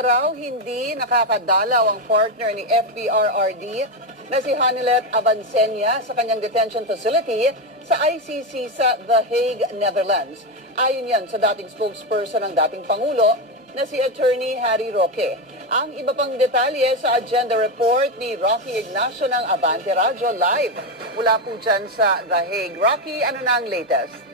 na raw hindi nakakadalaw ang partner ni FPRRD na si Hanilet Avancenia sa kanyang detention facility sa ICC sa The Hague, Netherlands. Ayon yan sa dating spokesperson ng dating Pangulo na si Attorney Harry Roque. Ang iba pang detalye sa agenda report ni Rocky Ignacio ng Abante Radio Live. Mula po dyan sa The Hague. Rocky, ano na ang latest?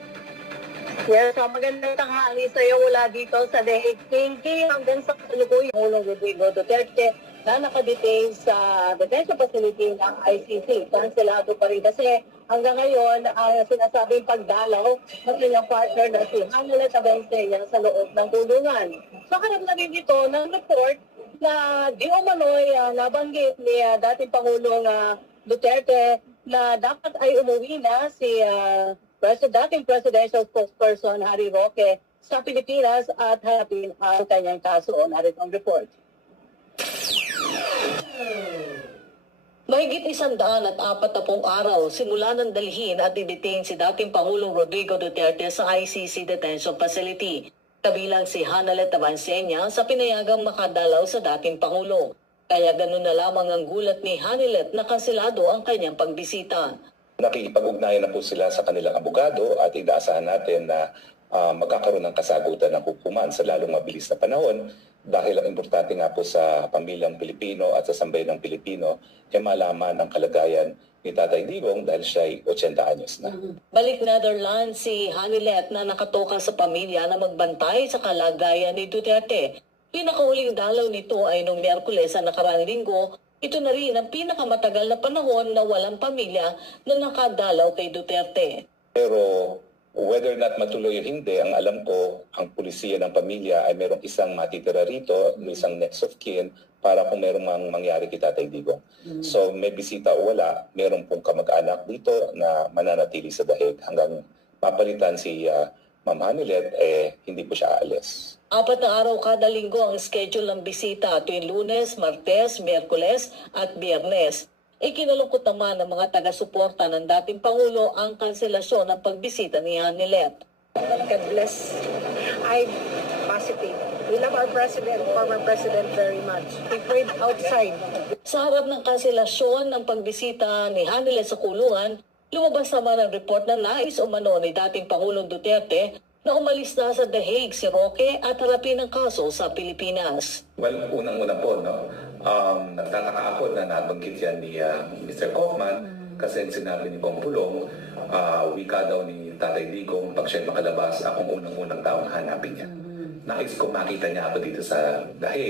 Yes, magandang tanghali sa iyo mula dito sa The Hague. Pinky, hanggang sa kasalukuyan Pangulong Rodrigo Duterte na nakadetain sa detention facility ng ICC. Kanselado pa rin kasi hanggang ngayon sinasabing pagdalaw ng kanyang partner na si Hanilet Avancenia sa loob ng kulungan. So harap na rin ito ng report na di umano'y nabanggit ni dating Pangulong Duterte na dapat ay umuwi na si dating presidential spokesperson Harry Roque sa Pilipinas at harapin ang kanyang kaso. Narito ang report. Mahigit 140 araw simula nang dalhin at i-detain si dating Pangulong Rodrigo Duterte sa ICC Detention Facility, kabilang si Hanilet Avancenia sa pinayagang makadalaw sa dating Pangulo. Kaya ganun na lamang ang gulat ni Hanilet na kanselado ang kanyang pagbisita. Nakikipag-ugnayan na po sila sa kanilang abogado at inaasahan natin na magkakaroon ng kasagutan ng hukuman sa lalong mabilis na panahon dahil ang importante nga po sa pamilyang Pilipino at sa sambayanang Pilipino ay malaman ang kalagayan ni Tatay Digong dahil siya ay 80 anyos na. Balik Netherlands si Hanilet na nakatoka sa pamilya na magbantay sa kalagayan ni Duterte. Pinakauling dalaw nito ay noong Miyerkules sa nakaraang linggo. Ito na rin ang pinakamatagal na panahon na walang pamilya na nakadalaw kay Duterte. Pero whether or not matuloy o hindi, ang alam ko, ang pulisiya ng pamilya ay merong isang matitira rito, isang next of kin, para kung merong mangyari kay Tatay Digong. So may bisita o wala, meron pong kamag-anak dito na mananatili sa The Hague hanggang mapalitan si Ma'am Hanilet, hindi po siya aalis. 4 na araw kada linggo ang schedule ng bisita tuwing Lunes, Martes, Miyerkules at Biyernes. Ikinalungkot naman ng mga taga-suporta ng dating Pangulo ang kanselasyon ng pagbisita ni Hanilet. God bless. I'm positive. We love our president, former president very much. We prayed outside. Sa harap ng kanselasyon ng pagbisita ni Hanilet sa kulungan, lumabas naman ang report na nais umano ni dating Pangulong Duterte na umalis na sa The Hague si Roque at harapin ang kaso sa Pilipinas. Well, unang-una po, nagtataka ako na nabanggit yan ni Mr. Kaufman kasi sinabi ni Pongpulong, wika daw ni Tatay Digong, pag siya makalabas, akong unang-unang taong hanapin niya. Nais ko makita niya ako dito sa The Hague.